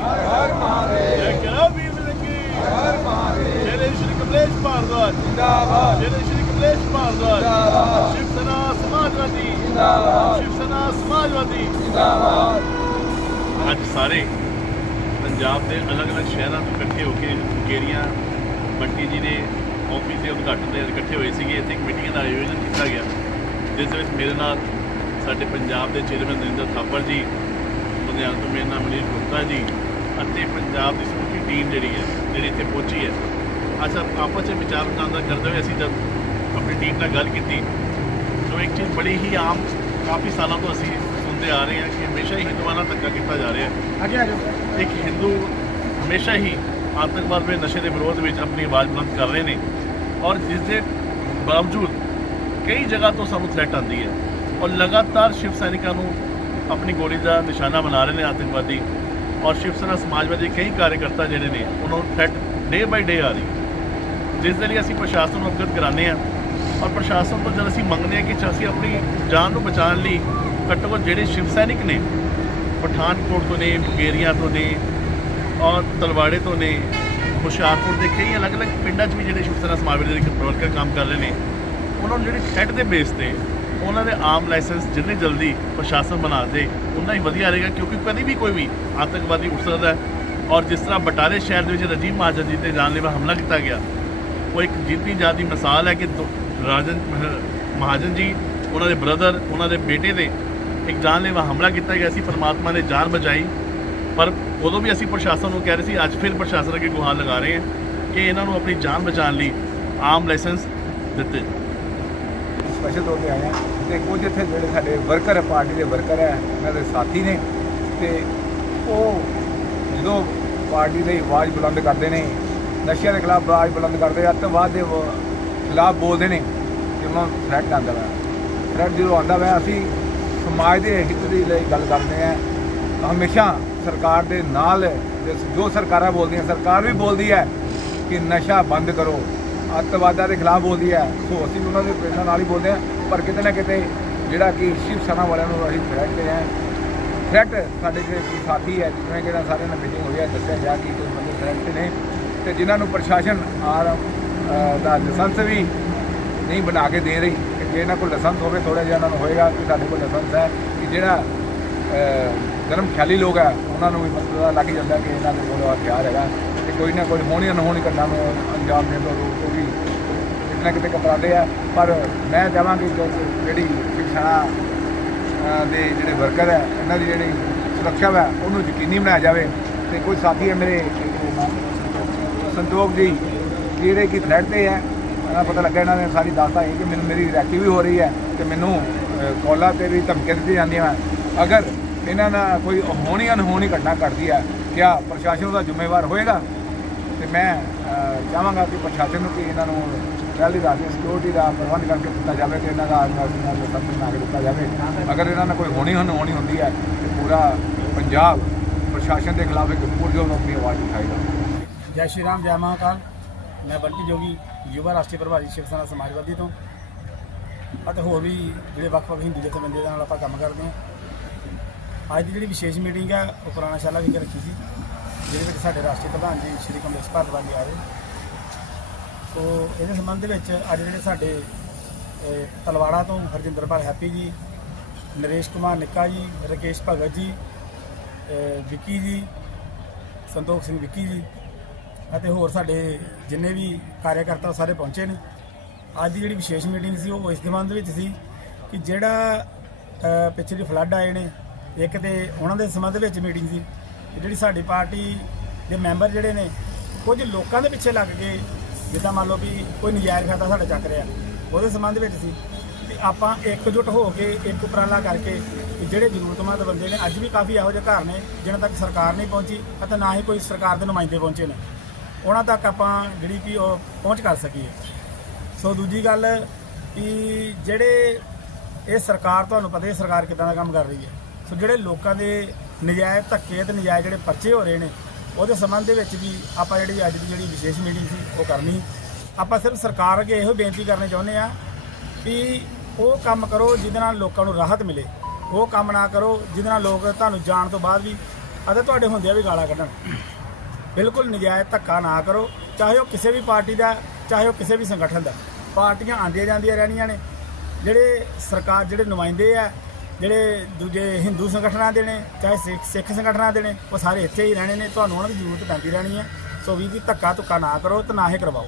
ਹਰ ਹਰ ਮਹਾਦੇਵ ਜੈ ਕਰਾ ਵੀਰ ਲੰਗੀ ਹਰ ਮਹਾਦੇਵ ਜੈ ਸ਼੍ਰੀ ਕਮਲੇਸ਼ ਭਾਰਦਵਾਜ ਜਿੰਦਾਬਾਦ ਜੈ ਸ਼੍ਰੀ ਕਮਲੇਸ਼ ਭਾਰਦਵਾਜ ਜਿੰਦਾਬਾਦ ਸ਼ਿਵ ਸੈਨਾ ਸਮਾਜਵਾਦੀ ਜਿੰਦਾਬਾਦ ਸ਼ਿਵ ਸੈਨਾ ਸਮਾਜਵਾਦੀ ਜਿੰਦਾਬਾਦ ਅੱਜ ਸਾਰੇ ਪੰਜਾਬ ਦੇ ਅਲੱਗ-ਅਲੱਗ ਸ਼ਹਿਰਾਂ ਤੋਂ ਇਕੱਠੇ ਹੋ ਕੇ ਗੇਰੀਆਂ ਬੰਟੀ ਜੀ ਦੇ ਆਫਿਸ ਦੇ ਉਦਘਾਟਨ ਦੇ ਇਕੱਠੇ ਹੋਏ ਸੀਗੇ, ਇੱਥੇ ਇੱਕ ਮੀਟਿੰਗ ਦਾ ਆਯੋਜਨ ਕੀਤਾ ਗਿਆ। ਜਿਸ ਵਿੱਚ ਮੇਰੇ ਨਾਲ ਸਾਡੇ ਪੰਜਾਬ ਦੇ ਚੇਅਰਮੈਨ ਨਰਿੰਦਰ ਥਾਪਰ ਜੀ, ਲੁਧਿਆਣਾ ਤੋਂ ਮੇਰੇ ਨਾਲ ਮਨੀਸ਼ ਗੁਪਤਾ ਜੀ ਅਤੇ ਪੰਜਾਬ ਦੀ ਸਮੁੱਚੀ ਟੀਮ ਜਿਹੜੀ ਹੈ ਜਿਹੜੀ ਇੱਥੇ ਪਹੁੰਚੀ ਹੈ। ਅੱਛਾ ਆਪਸ ਵਿੱਚ ਵਿਚਾਰ ਵਟਾਂਦਰਾ ਕਰਦੇ ਹੋਏ ਅਸੀਂ ਜਦ ਆਪਣੀ ਟੀਮ ਨਾਲ ਗੱਲ ਕੀਤੀ ਸੋ ਇੱਕ ਚੀਜ਼ ਬੜੀ ਹੀ ਆਮ ਕਾਫੀ ਸਾਲਾਂ ਤੋਂ ਅਸੀਂ ਸੁਣਦੇ ਆ ਰਹੇ ਹਾਂ ਕਿ ਹਮੇਸ਼ਾ ਹੀ ਹਿੰਦੂਆਂ ਨਾਲ ਧੱਕਾ ਕੀਤਾ ਜਾ ਰਿਹਾ ਹੈ। ਅੱਗੇ ਆ ਜਾਓ ਇੱਕ ਹਿੰਦੂ ਹਮੇਸ਼ਾ ਹੀ ਆਤੰਕਵਾਦ ਦੇ ਨਸ਼ੇ ਦੇ ਵਿਰੋਧ ਵਿੱਚ ਆਪਣੀ ਆਵਾਜ਼ ਬੁਲੰਦ ਕਰ ਰਹੇ ਨੇ ਔਰ ਜਿਸ ਦੇ ਬਾਵਜੂਦ ਕਈ ਜਗ੍ਹਾ ਤੋਂ ਸਾਨੂੰ ਥ੍ਰੈਟ ਆਉਂਦੀ ਹੈ। ਔਰ ਲਗਾਤਾਰ ਸ਼ਿਵ ਸੈਨਿਕਾਂ ਨੂੰ ਆਪਣੀ ਗੋਲੀ ਦਾ ਨਿਸ਼ਾਨਾ ਬਣਾ ਰਹੇ ਨੇ ਆਤੰਕਵਾਦੀ। ਔਰ ਸ਼ਿਵ ਸੈਨਾ ਸਮਾਜਵਾਦੀ ਕਈ ਕਾਰਜਕਰਤਾ ਜਿਹੜੇ ਨੇ, ਉਹਨਾਂ ਨੂੰ ਥ੍ਰੈਟ ਡੇ ਬਾਈ ਡੇ ਆ ਰਹੀ ਜਿਸ ਦੇ ਲਈ ਅਸੀਂ ਪ੍ਰਸ਼ਾਸਨ ਨੂੰ ਅਵਗਤ ਕਰਾਉਂਦੇ ਹਾਂ ਔਰ ਪ੍ਰਸ਼ਾਸਨ ਤੋਂ ਜਦ ਅਸੀਂ ਮੰਗਦੇ ਹਾਂ ਕਿ ਅਸੀਂ ਆਪਣੀ ਜਾਨ ਨੂੰ ਬਚਾਉਣ ਲਈ ਘੱਟੋ ਘੱਟ ਜਿਹੜੇ ਸ਼ਿਵ ਸੈਨਿਕ ਨੇ, ਪਠਾਨਕੋਟ ਤੋਂ ਨੇ ਮੁਕੇਰੀਆਂ ਤੋਂ ਨੇ ਔਰ ਤਲਵਾੜੇ ਤੋਂ ਨੇ, ਹੁਸ਼ਿਆਰਪੁਰ ਦੇ ਕਈ ਅਲੱਗ-ਅਲੱਗ ਪਿੰਡਾਂ 'ਚ ਵੀ ਜਿਹੜੇ ਸ਼ਿਵ ਸੈਨਾ ਸਮਾਜਵਾਦੀ ਦੇ ਵਰਕਰ ਕੰਮ ਕਰ ਰਹੇ ਨੇ, ਉਹਨਾਂ ਨੂੰ ਜਿਹੜੀ ਥ੍ਰੈਟ ਦੇ ਬੇਸ ਤੇ ਉਹਨਾਂ ਦੇ ਆਮ ਲਾਇਸੈਂਸ ਜਿੰਨੇ ਜਲਦੀ ਪ੍ਰਸ਼ਾਸਨ ਬਣਾ ਦੇ, ਉਨਾ ਹੀ ਵਧੀਆ ਰਹੇਗਾ, ਕਿਉਂਕਿ ਕਦੀ ਵੀ ਕੋਈ ਵੀ ਆਤੰਕਵਾਦੀ ਉੱਠ ਸਕਦਾ ਹੈ। ਔਰ ਜਿਸ ਤਰ੍ਹਾਂ ਬਟਾਲੇ ਸ਼ਹਿਰ ਦੇ ਵਿੱਚ ਰਜੀਮ ਮਹਾਜਨ ਜੀ ਤੇ ਜਾਨਲੇਵਾ ਹਮਲਾ ਕੀਤਾ ਗਿਆ, ਉਹ ਇੱਕ ਜਿੱਤੀ ਜਾਦੀ ਮਿਸਾਲ ਹੈ ਕਿ ਦੋ- ਰਾਜਨ ਮਹਾਜਨ ਜੀ, ਉਹਨਾਂ ਦੇ ਬ੍ਰਦਰ, ਉਹਨਾਂ ਦੇ ਬੇਟੇ ਦੇ ਇੱਕ ਜਾਨਲੇਵਾ ਹਮਲਾ ਕੀਤਾ ਗਿਆ ਸੀ, ਪਰਮਾਤਮਾ ਨੇ ਜਾਨ ਬਚਾਈ। ਪਰ ਉਦੋਂ ਵੀ ਅਸੀਂ ਪ੍ਰਸ਼ਾਸਨ ਨੂੰ ਕਹਿ ਰਹੇ ਸੀ, ਅੱਜ ਫਿਰ ਪ੍ਰਸ਼ਾਸਨ ਅੱਗੇ ਗੁਹਾਰ ਲਗਾ ਰਹੇ ਹਾਂ ਕਿ ਇਹਨਾਂ ਨੂੰ ਆਪਣੀ ਜਾਨ ਬਚਾਉਣ ਲਈ ਆਮ ਲਾਇਸੈਂਸ ਦਿੱਤੇ ਸਪੈਸ਼ਲ ਤੌਰ ਤੇ ਆਏ ਹਾਂ ਤੇ ਕੁਝ ਇੱਥੇ ਜਿਹੜੇ ਸਾਡੇ ਵਰਕਰ ਹੈ ਪਾਰਟੀ ਦੇ ਵਰਕਰ ਹੈ ਇਹਨਾਂ ਦੇ ਸਾਥੀ ਨੇ ਤੇ ਉਹ ਜਦੋਂ ਪਾਰਟੀ ਦੀ ਆਵਾਜ਼ ਬੁਲੰਦ ਕਰਦੇ ਨੇ, ਨਸ਼ਿਆਂ ਦੇ ਖਿਲਾਫ ਆਵਾਜ਼ ਬੁਲੰਦ ਕਰਦੇ ਅੱਤਵਾਦ ਦੇ ਖਿਲਾਫ ਬੋਲਦੇ ਨੇ ਕਿ ਉਹਨਾਂ ਨੂੰ ਥ੍ਰੈਟ ਆਉਂਦਾ ਵਾ। ਥ੍ਰੈਟ ਜਦੋਂ ਆਉਂਦਾ ਵਾ, ਅਸੀਂ ਸਮਾਜ ਦੇ ਹਿੱਤ ਦੀ ਲਈ ਗੱਲ ਕਰਦੇ ਆ। ਹਮੇਸ਼ਾ ਸਰਕਾਰ ਦੇ ਨਾਲ, ਜੋ ਸਰਕਾਰਾਂ ਬੋਲਦੀਆਂ, ਸਰਕਾਰ ਵੀ ਬੋਲਦੀ ਹੈ ਕਿ ਨਸ਼ਾ ਬੰਦ ਕਰੋ। ਅੱਤਵਾਦਾਂ ਦੇ ਖਿਲਾਫ ਬੋਲਦੀ ਹੈ। ਸੋ ਅਸੀਂ ਉਹਨਾਂ ਦੇ ਪ੍ਰੇਰਣਾ ਨਾਲ ਹੀ ਬੋਲਦੇ ਹਾਂ। ਪਰ ਕਿਤੇ ਨਾ ਕਿਤੇ ਜਿਹੜਾ ਕਿ ਸ਼ਿਵ ਸੈਨਾ ਵਾਲਿਆਂ ਨੂੰ ਅਸੀਂ ਥ੍ਰੈਟ ਹੈ ਹਾਂ। ਥ੍ਰੈਟ ਸਾਡੇ ਜਿਹੜੇ ਸਾਥੀ ਹੈ ਜਿਵੇਂ ਕਿ ਇਹਨਾਂ ਸਾਰਿਆਂ ਨਾਲ ਮੀਟਿੰਗ ਹੋਈ ਹੈ ਦੱਸਿਆ ਗਿਆ ਕਿ ਕੋਈ ਬੰਦੇ ਥ੍ਰੈਟ ਨੇ ਤੇ ਜਿਨ੍ਹਾਂ ਨੂੰ ਪ੍ਰਸ਼ਾਸਨ ਆਰ ਦਾ ਲਾਇਸੈਂਸ ਵੀ ਨਹੀਂ ਬਣਾ ਕੇ ਦੇ ਰਹੀ ਕਿ ਜੇ ਇਹਨਾਂ ਕੋਲ ਲਾਇਸੈਂਸ ਹੋਵੇ ਥੋੜਾ ਜਿਹਾ ਇਹਨਾਂ ਨੂੰ ਹੋਏਗਾ ਕਿ ਸਾਡੇ ਕੋਲ ਲਾਇਸੈਂਸ ਹੈ ਕਿ ਜਿਹੜਾ ਅ, ਖਿਆਲੀ ਲੋਕ ਹੈ ਉਹਨਾਂ ਨੂੰ ਵੀ ਮਤਲਬ ਲੱਗ ਜਾਂਦਾ ਕਿ ਇਹਨਾਂ ਦੇ ਕੋਲ ਹਥਿਆਰ ਹੈਗਾ। ਕੋਈ ਨਾ ਕੋਈ ਹੋਣੀ ਅਨਹੋਣੀ ਘਟਨਾ ਨੂੰ ਅੰਜਾਮ ਦੇਣ ਤੋਂ ਰੋਕ ਉਹ ਵੀ ਕਿਤੇ ਨਾ ਕਿਤੇ ਕਤਰਾਉਂਦੇ ਆ। ਪਰ ਮੈਂ ਚਾਹਾਂਗੀ ਕਿ ਜਿਹੜੀ ਸਿੱਖਣਾ ਦੇ ਜਿਹੜੇ ਵਰਕਰ ਹੈ ਇਹਨਾਂ ਦੀ ਜਿਹੜੀ ਸੁਰੱਖਿਆ ਹੈ ਉਹਨੂੰ ਯਕੀਨੀ ਬਣਾਇਆ ਜਾਵੇ ਤੇ ਕੋਈ ਸਾਥੀ ਹੈ ਮੇਰੇ ਸੰਤੋਖ ਜੀ ਜਿਹੜੇ ਕਿ ਥ੍ਰੈਡ ਤੇ ਹੈ ਇਹਨਾਂ ਪਤਾ ਲੱਗਾ ਇਹਨਾਂ ਨੇ ਸਾਰੀ ਦੱਸਤਾ ਹੈ ਕਿ ਮੈਨੂੰ ਮੇਰੀ ਰੈਕੀ ਵੀ ਹੋ ਰਹੀ ਹੈ ਤੇ ਮੈਨੂੰ ਅ, ਕਾਲਾਂ ਤੇ ਵੀ ਧਮਕੀਆਂ ਦਿੱਤੀਆਂ ਜਾਂਦੀਆਂ ਅਗਰ ਇਹਨਾਂ ਨਾਲ ਕੋਈ ਹੋਣੀ ਅਨਹੋਣੀ ਘਟਨਾ ਘਟਦੀ ਹੈ ਕਿਆ ਪ੍ਰਸ਼ਾਸਨ ਦਾ ਜ਼ਿੰਮੇਵਾਰ ਹੋਏਗਾ? ਤੇ ਮੈਂ ਅ, ਚਾਹਾਂਗਾ ਕਿ ਪ੍ਰਸ਼ਾਸਨ ਨੂੰ ਕਿ ਇਹਨਾਂ ਨੂੰ ਪਹਿਲੀ ਰਾਤ ਦੀ ਸਿਕਿਉਰਿਟੀ ਦਾ ਪ੍ਰਬੰਧ ਕਰਕੇ ਦਿੱਤਾ ਜਾਵੇ ਕਿ ਇਹਨਾਂ ਦਾ ਆਦਮੀ ਨਾਲ ਸਭ ਬਣਾ ਕੇ ਦਿੱਤਾ ਜਾਵੇ। ਅਗਰ ਇਹਨਾਂ ਨਾਲ ਕੋਈ ਹੋਣੀ ਹੁਣ ਹੋਣੀ ਹੁੰਦੀ ਹੈ ਤੇ ਪੂਰਾ ਪੰਜਾਬ ਪ੍ਰਸ਼ਾਸਨ ਦੇ ਖਿਲਾਫ ਇੱਕ ਪੁਰਜੋਰ ਆਪਣੀ ਆਵਾਜ਼ ਉਠਾਏਗਾ। ਜੈ ਸ਼੍ਰੀ ਰਾਮ ਜੈ ਮਹਾਕਾਲ। ਮੈਂ ਬੰਟੀ ਜੋਗੀ ਯੁਵਾ ਰਾਸ਼ਟਰੀ ਪ੍ਰਭਾਰੀ ਸ਼ਿਵ ਸੈਨਾ ਸਮਾਜਵਾਦੀ ਤੋਂ। ਅਤੇ ਹੋਰ ਵੀ ਜਿਹੜੇ ਵੱਖ-ਵੱਖ ਹਿੰਦੂ ਜਥੇਬੰਦੀਆਂ ਦੇ ਨਾਲ ਆਪਾਂ ਕੰਮ ਕਰਦੇ ਹਾਂ। ਅੱਜ ਦੀ ਜਿਹੜੀ ਵਿਸ਼ੇਸ਼ ਮੀਟਿੰਗ ਹੈ ਉਹ ਪੁਰਾਣਾ ਸ਼ਾਲਾ ਵਿਖੇ ਰੱਖੀ ਸੀ। ਜਿਹਦੇ ਵਿੱਚ ਸਾਡੇ ਰਾਸ਼ਟਰੀ ਪ੍ਰਧਾਨ ਜੀ ਸ਼੍ਰੀ ਕਮਲੇਸ਼ ਭਾਰਦਵਾਜ ਜੀ ਆ ਰਹੇ ਸੋ ਇਹਦੇ ਸੰਬੰਧ ਵਿੱਚ ਅੱਜ ਜਿਹੜੇ ਸਾਡੇ ਤਲਵਾੜਾ ਤੋਂ ਹਰਜਿੰਦਰਪਾਲ ਹੈਪੀ ਜੀ ਨਰੇਸ਼ ਕੁਮਾਰ ਨਿੱਕਾ ਜੀ ਰਕੇਸ਼ ਭਗਤ ਜੀ ਵਿੱਕੀ ਜੀ ਸੰਤੋਖ ਸਿੰਘ ਵਿੱਕੀ ਜੀ ਅਤੇ ਹੋਰ ਸਾਡੇ ਜਿੰਨੇ ਵੀ ਕਾਰਜਕਰਤਾ ਸਾਰੇ ਪਹੁੰਚੇ ਨੇ। ਅੱਜ ਦੀ ਜਿਹੜੀ ਵਿਸ਼ੇਸ਼ ਮੀਟਿੰਗ ਸੀ ਉਹ ਇਸ ਸੰਬੰਧ ਵਿੱਚ ਸੀ ਕਿ ਜਿਹੜਾ ਅ, ਪਿੱਛੇ ਦੀ ਫਲੱਡ ਆਏ ਨੇ ਇੱਕ ਤੇ ਉਹਨਾਂ ਦੇ ਸੰਬੰਧ ਵਿੱਚ ਮੀਟਿੰਗ ਸੀ। ਜਿਹੜੀ ਸਾਡੀ ਪਾਰਟੀ ਦੇ ਮੈਂਬਰ ਜਿਹੜੇ ਨੇ, ਕੁਝ ਲੋਕਾਂ ਦੇ ਪਿੱਛੇ ਲੱਗ ਕੇ ਜਿੱਦਾਂ ਮੰਨ ਲਓ ਵੀ ਕੋਈ ਨਜਾਇਜ਼ ਫਾਇਦਾ ਸਾਡਾ ਚੱਕ ਰਿਹਾ, ਉਹਦੇ ਸੰਬੰਧ ਵਿੱਚ ਸੀ ਤੇ ਆਪਾਂ ਇਕਜੁੱਟ ਹੋ ਕੇ ਇੱਕ ਉਪਰਾਲਾ ਕਰਕੇ ਜਿਹੜੇ ਜ਼ਰੂਰਤਮੰਦ ਬੰਦੇ ਨੇ, ਅੱਜ ਵੀ ਕਾਫੀ ਇਹੋ ਜਿਹੇ ਘਰ ਨੇ ਜਿਨ੍ਹਾਂ ਤੱਕ ਸਰਕਾਰ ਨਹੀਂ ਪਹੁੰਚੀ ਅਤੇ ਨਾ ਹੀ ਕੋਈ ਸਰਕਾਰ ਦੇ ਨੁਮਾਇੰਦੇ ਪਹੁੰਚੇ ਨੇ। ਉਹਨਾਂ ਤੱਕ ਆਪਾਂ ਜਿਹੜੀ ਕਿ ਉਹ ਪਹੁੰਚ ਕਰ ਸਕੀਏ। ਸੋ ਦੂਜੀ ਗੱਲ ਕਿ ਜਿਹੜੇ ਇਹ ਸਰਕਾਰ, ਤੁਹਾਨੂੰ ਪਤਾ ਹੈ ਸਰਕਾਰ ਕਿਦਾਂ ਦਾ ਕੰਮ ਕਰ ਰਹੀ ਹੈ। ਸੋ ਜਿਹੜੇ ਲੋਕਾਂ ਦੇ ਨਜਾਇਜ਼ ਧੱਕੇ ਤੇ ਨਜਾਇਜ਼ ਜਿਹੜੇ ਪਰਚੇ ਹੋ ਰਹੇ ਨੇ, ਉਹਦੇ ਸੰਬੰਧ ਦੇ ਵਿੱਚ ਵੀ ਆਪਾਂ ਜਿਹੜੀ ਅੱਜ ਦੀ ਜਿਹੜੀ ਵਿਸ਼ੇਸ਼ ਮੀਟਿੰਗ ਸੀ, ਉਹ ਕਰਨੀ। ਆਪਾਂ ਸਿਰਫ ਸਰਕਾਰ ਅੱਗੇ ਇਹੋ ਬੇਨਤੀ ਕਰਨੀ ਚਾਹੁੰਦੇ ਆ ਕਿ ਉਹ ਕੰਮ ਕਰੋ ਜਿਹਦੇ ਨਾਲ ਲੋਕਾਂ ਨੂੰ ਰਾਹਤ ਮਿਲੇ। ਉਹ ਕੰਮ ਨਾ ਕਰੋ ਜਿਹਦੇ ਨਾਲ ਲੋਕ ਤੁਹਾਨੂੰ ਜਾਣ ਤੋਂ ਬਾਅਦ ਵੀ ਅਤੇ ਤੁਹਾਡੇ ਹੁੰਦਿਆਂ ਵੀ ਗਾਲਾਂ ਕੱਢਣ। ਬਿਲਕੁਲ ਨਜਾਇਜ਼ ਧੱਕਾ ਨਾ ਕਰੋ, ਚਾਹੇ ਉਹ ਕਿਸੇ ਵੀ ਪਾਰਟੀ ਦਾ, ਚਾਹੇ ਉਹ ਕਿਸੇ ਵੀ ਸੰਗਠਨ ਦਾ। ਪਾਰਟੀਆਂ ਆਉਂਦੀਆਂ ਜਾਂਦੀਆਂ ਰਹਿਣੀਆਂ ਨੇ। ਜਿਹੜੇ ਸਰਕਾਰ, ਜਿਹੜੇ ਨੁਮਾਇੰਦੇ ਆ ਜਿਹੜੇ ਦੂਜੇ ਹਿੰਦੂ ਸੰਗਠਨਾਂ ਦੇ ਨੇ, ਚਾਹੇ ਸਿੱਖ ਸਿੱਖ ਸੰਗਠਨਾਂ ਦੇ ਨੇ, ਉਹ ਸਾਰੇ ਇੱਥੇ ਹੀ ਰਹਿਣੇ ਨੇ। ਤੁਹਾਨੂੰ ਉਹਨਾਂ ਦੀ ਜ਼ਰੂਰਤ ਪੈਂਦੀ ਰਹਿਣੀ ਹੈ। ਸੋ ਵੀ ਜੀ ਧੱਕਾ ਧੁੱਕਾ ਨਾ ਕਰੋ ਤੇ ਨਾ ਹੀ ਕਰਵਾਓ।